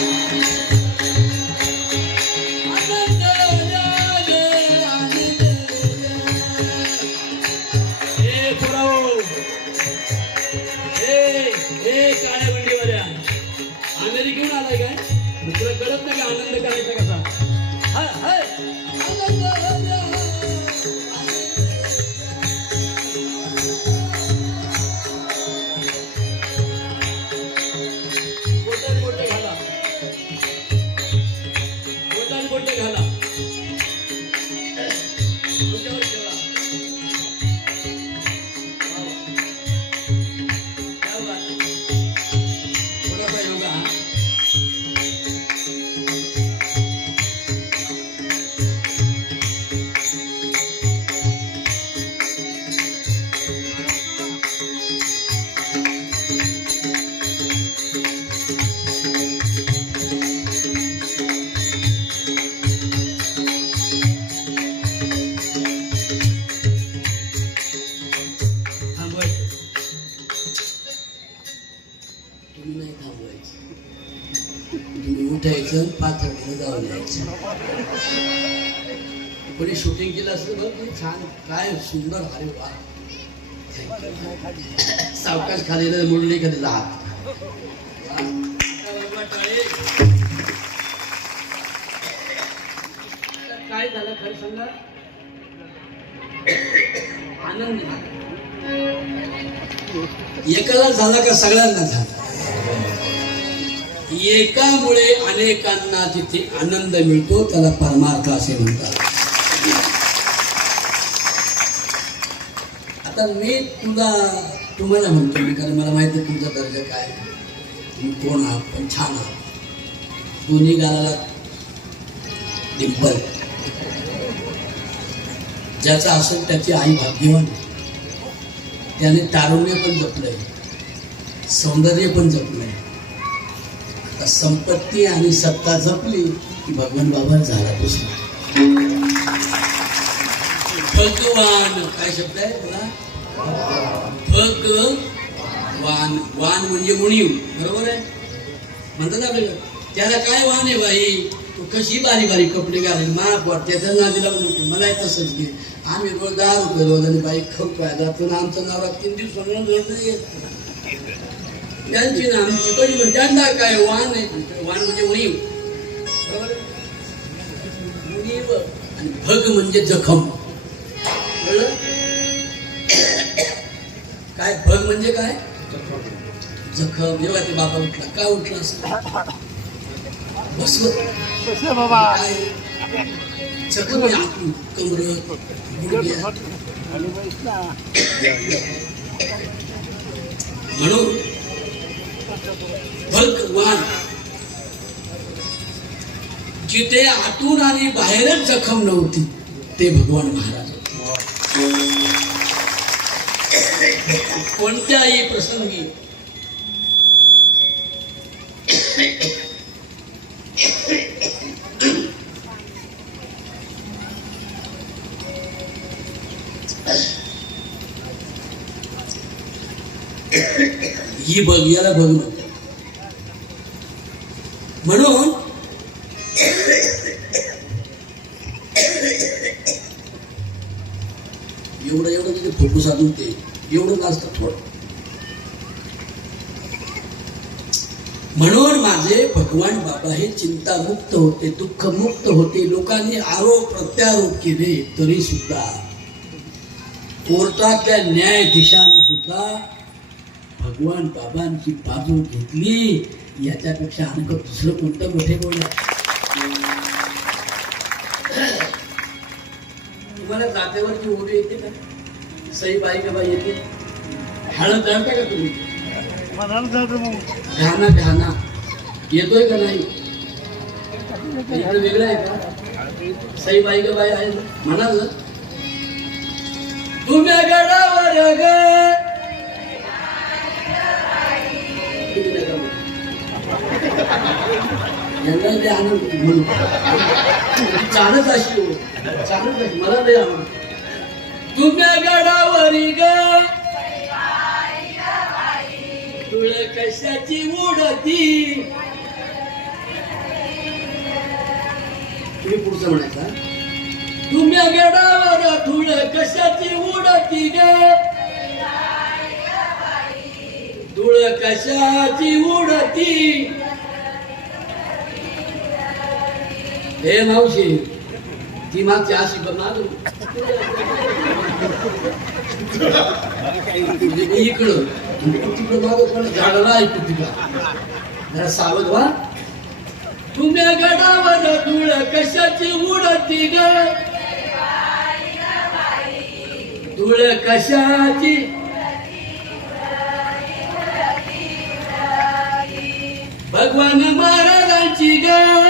आनंद कोणी शूटिंग केलं असलं बघ छान काय सुंदर अरे वा. सावकाश खाली मुरली कधी हात काय झालं खरं सांगा? आनंद एकाला झाला का सगळ्यांना झाला? एकामुळे अनेकांना जिथे आनंद मिळतो त्याला परमार्थ असे म्हणतात. आता मी तुला तुम्हाला म्हणतो मी कारण मला माहिती तुमचा दर्जा काय तुम्ही कोण आहात? पण छान आहात. दोन्ही गालाला डिंपल ज्याचा असेल त्याची आई भाग्यवान त्याने तारुण्य पण जपलंय. सौंदर्य पण जपलंय. आता संपत्ती आणि सत्ता जपली की भगवान बाबा झाला दुसरा. भगवान काय शब्द आहे बोला भग वान म्हणजे उणीव बरोबर आहे? म्हणतात आपल्याला त्याला काय वाण आहे बाई? तू कशी बारी बारी कपडे घालेल माप वाट त्याच्या नादीला म्हणते मला तसंच घे. आम्ही रोज दहा रुपये रोज आणि बाई खूप काय पण आमचं नाव तीन दिवस रोज नाही. येत त्यांची ना पण त्यांना काय वाण आहे. वाण म्हणजे उणीव? उणीव. आणि भग म्हणजे जखम. कळलं? काय भग म्हणजे काय? जखम. जेव्हा ते बाबा उठला. का उठला बाबा. काय? जखम कमरत गुडघ्यात. म्हणून भगवान जिथे आतून आणि बाहेरच जखम नव्हती ते भगवान महाराज कोणत्याही प्रसंगी ही बघ याला बघ म्हणून एवढं एवढं तिथे फोटो साधून ते एवढं असतं थोडं? म्हणून माझे भगवान बाबा हे चिंतामुक्त होते दुःखमुक्त होते लोकांनी आरोप प्रत्यारोप केले तरी सुद्धा कोर्टातल्या न्यायाधीशानं सुद्धा भगवान बाबांची बाजू घेतली. याच्यापेक्षा आणखं दुसरं कोणतं मोठे बोल तुम्हाला जातेवरची ओढी येते का? सई बाई का बाई येते? हळद जाणता का तुम्ही? घाना घाना. येतोय का नाही? वेगळं आहे का? सई बाई का बाई आहे? म्हणाल तुम्ही गडावर ग यांना ते आनंद म्हणून चालत अशी हो. चालत अशी. मला नाही आवडत तुम्ही गडावरी ग. तुळ कशाची उडती तुम्ही पुढचं म्हणायचा तुम्ही गडावर धुळ कशाची उडती ग? धुळ कशाची उडती हे मावशी ती मागची अशी करणार इकडं तू तिकडं मागो पण झाडाला ऐकू तिला जरा सावध व्हा. तुम्ही गडावर धुळ कशाची उडती ग? धुळ कशाची? भगवान महाराजांची ग.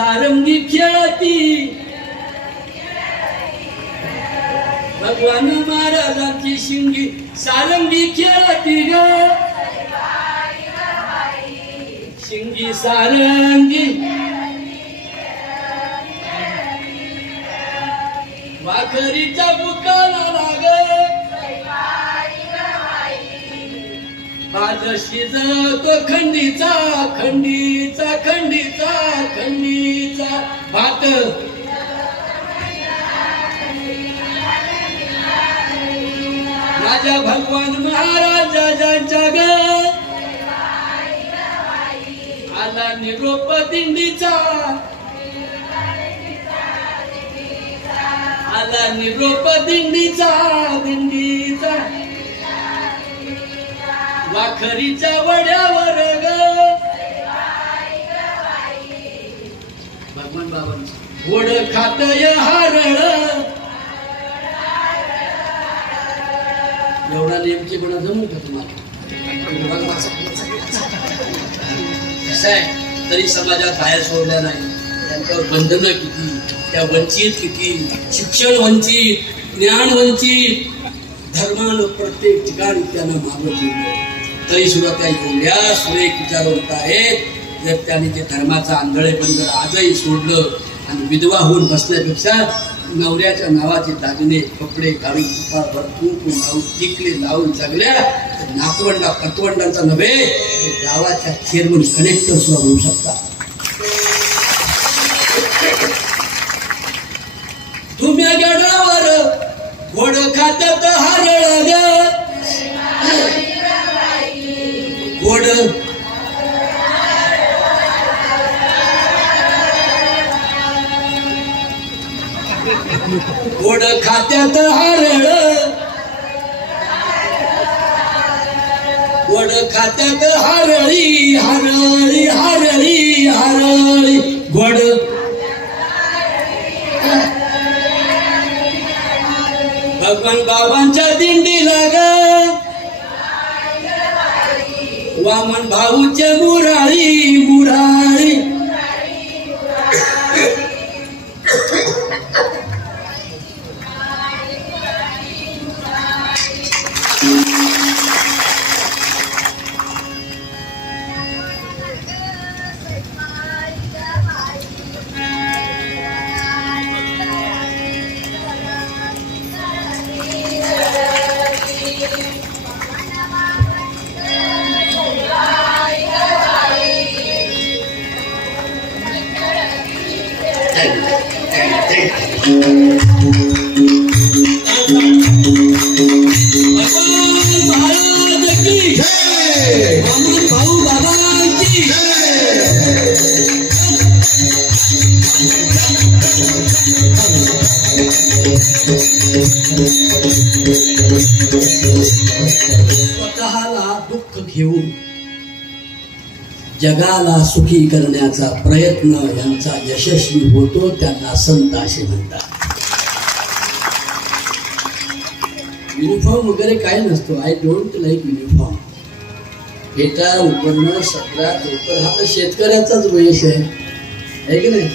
सारंगी खेळती. भगवान महाराजांची शिंगी सारंगी खेळती ग. शिंगी सारंगी. वाखरीचा बुकाला आज जातो खंडीचा खंडीचा खंडीचा खंडीचा. भात. राजा भगवान महाराजांच्या ग. आला निरोप दिंडीचा. आला निरोप दिंडीचा दिंडीचा. भाकरीच्या वड्यावर ग. भगवान बाबांचं. गोड खात हारळ. एवढा नेमकेपणा जमू का तुम्हाला? कसं आहे? तरी समाजात बाहेर सोडल्या नाही. त्यांच्यावर बंधनं किती? त्या वंचित किती? शिक्षण वंचित ज्ञान वंचित. धर्मानं प्रत्येक ठिकाणी त्यांना मागं ठेवलं तरी सुद्धा त्या एवढ्या सुरेख विचारवंत आहेत? जर त्याने ते धर्माचं आंधळेपण जर आजही सोडलं आणि विधवा होऊन बसण्यापेक्षा नवऱ्याच्या नावाचे दागिने कपडे घालून तुपावर भरपूर लावून टिकले लावून जगल्या तर नातवंडा पतवंडांचा नव्हे ते गावाच्या चेअरमन कलेक्टर सुद्धा होऊ शकतात. तुम्ही गडावर घोड खात्यात हरळ ग घोड खात्यात हरळ घोड खात्यात हरळी हरळी हरळी हरळी. गोड. भगवान बाबांच्या दिंडी वामन भाऊचे मुराळी मुराळी भाऊ स्वतःला दुःख घेऊन जगाला सुखी करण्याचा प्रयत्न यांचा यशस्वी होतो त्यांना संत असे म्हणतात. युनिफॉर्म वगैरे काय नसतो. आय डोंट लाईक युनिफॉर्म हेटा उपन्न सतरा चौकर हा तर शेतकऱ्याचाच वेश आहे. आहे की नाही?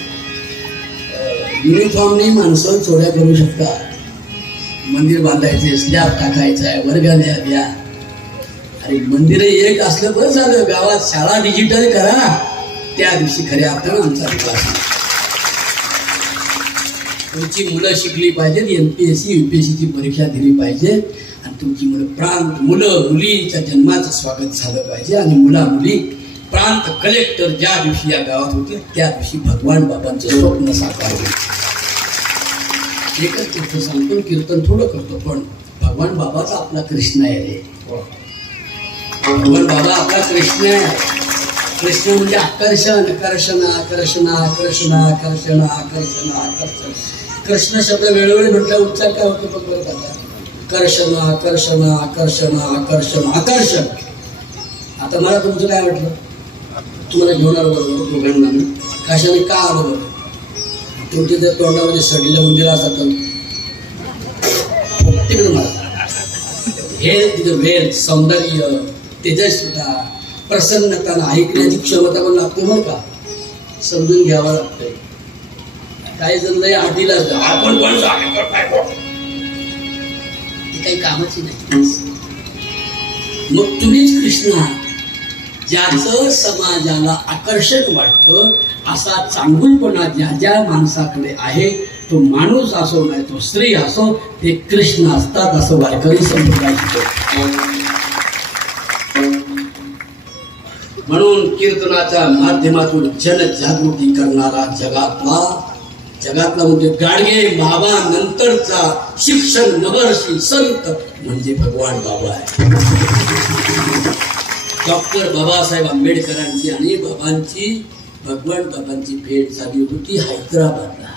युनिफॉर्मनी माणसं चोऱ्या करू शकतात. मंदिर बांधायचे स्लॅब टाकायचा आहे वर्गाने द्या. अरे मंदिर एक असलं बरं झालं. गावात शाळा डिजिटल करा. त्या दिवशी खऱ्या अर्थानं आमचा विकास तुमची मुलं शिकली पाहिजेत M P S C U P S सीची परीक्षा दिली पाहिजे. तुमची मुलं प्रांत मुलं मुलीच्या जन्माचं स्वागत झालं पाहिजे आणि मुला मुली प्रांत कलेक्टर ज्या दिवशी या गावात होते त्या दिवशी भगवान बाबांचं स्वप्न साकार होईल एकच तीर्थ सांगतो कीर्तन थोडं करतो पण भगवान बाबाचा आपला कृष्ण आहे रे. भगवान बाबा आपला कृष्ण आहे. कृष्ण म्हणजे आकर्षण आकर्षण आकर्षण आकर्षण आकर्षण आकर्षण आकर्षण. कृष्ण शब्द वेळोवेळी म्हटलं उच्चार काय होतो बघ बरं आकर्षण आकर्षण आकर्षण आकर्षण आकर्षण. आता मला तुमचं काय वाटलं? तुम्हाला घेणार बरोबर दोघांना मी कशाने का आलो तुमच्या त्या तोंडामध्ये सडलेलं उंदीर असतात तिकडे मला. हे तिथं वेळ सौंदर्य तेजस्विता प्रसन्नता ऐकण्याची क्षमता पण लागते बरं का? समजून घ्यावं लागतंय. काही जण नाही आटीला आपण कोण काही कामाची नाही. मग तुम्हीच कृष्ण आहात. ज्याचं समाजाला आकर्षण वाटतं असा चांगुलपणा ज्या ज्या माणसाकडे आहे तो माणूस असो नाही तो स्त्री असो ते कृष्ण असतात असं वारकरी संप्रदाय म्हणून कीर्तनाच्या माध्यमातून जनजागृती करणारा जगातला जगातला म्हणजे गाडगे बाबा नंतरचा शिक्षण महर्षी संत म्हणजे भगवान बाबा आहे. डॉक्टर बाबासाहेब आंबेडकरांची आणि बाबांची भगवान बाबांची भेट झाली होती हैदराबादला.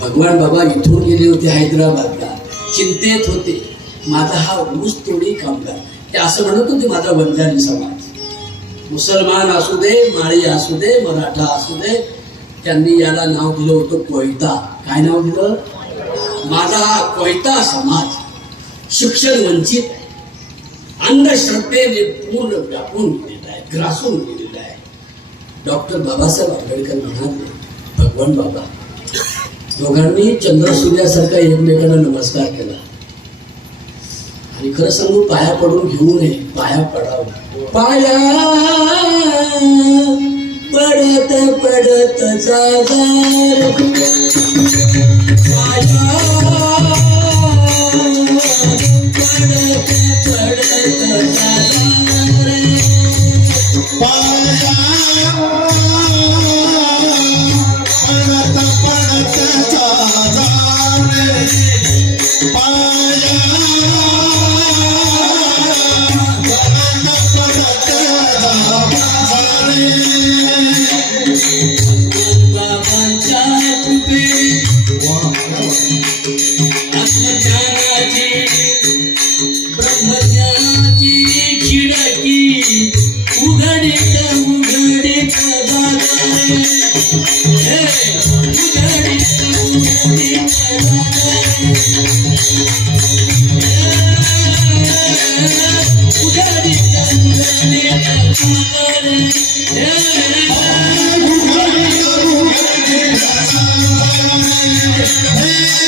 भगवान बाबा इथून गेले होते हैदराबादला. चिंतेत होते. माझा हा ऊस तोडी कामगार. ते असं म्हणत होते माझा वंजारी समाज. मुसलमान असू दे माळी असू दे मराठा असू दे त्यांनी याला नाव दिलं होतं कोयता. काय नाव दिलं? माझा हा कोयता समाज शिक्षण वंचित आहे अंधश्रद्धेने पूर्ण व्यापून गेलेला आहे ग्रासून गेलेला आहे. डॉक्टर बाबासाहेब आंबेडकर म्हणाले भगवान बाबा. दोघांनी चंद्र सूर्यासारखा एकमेकांना नमस्कार केला. आणि खरं सांगू पाया पडून घेऊ नये पाया पडावं. पाया! पडत पडत जाणार Hey!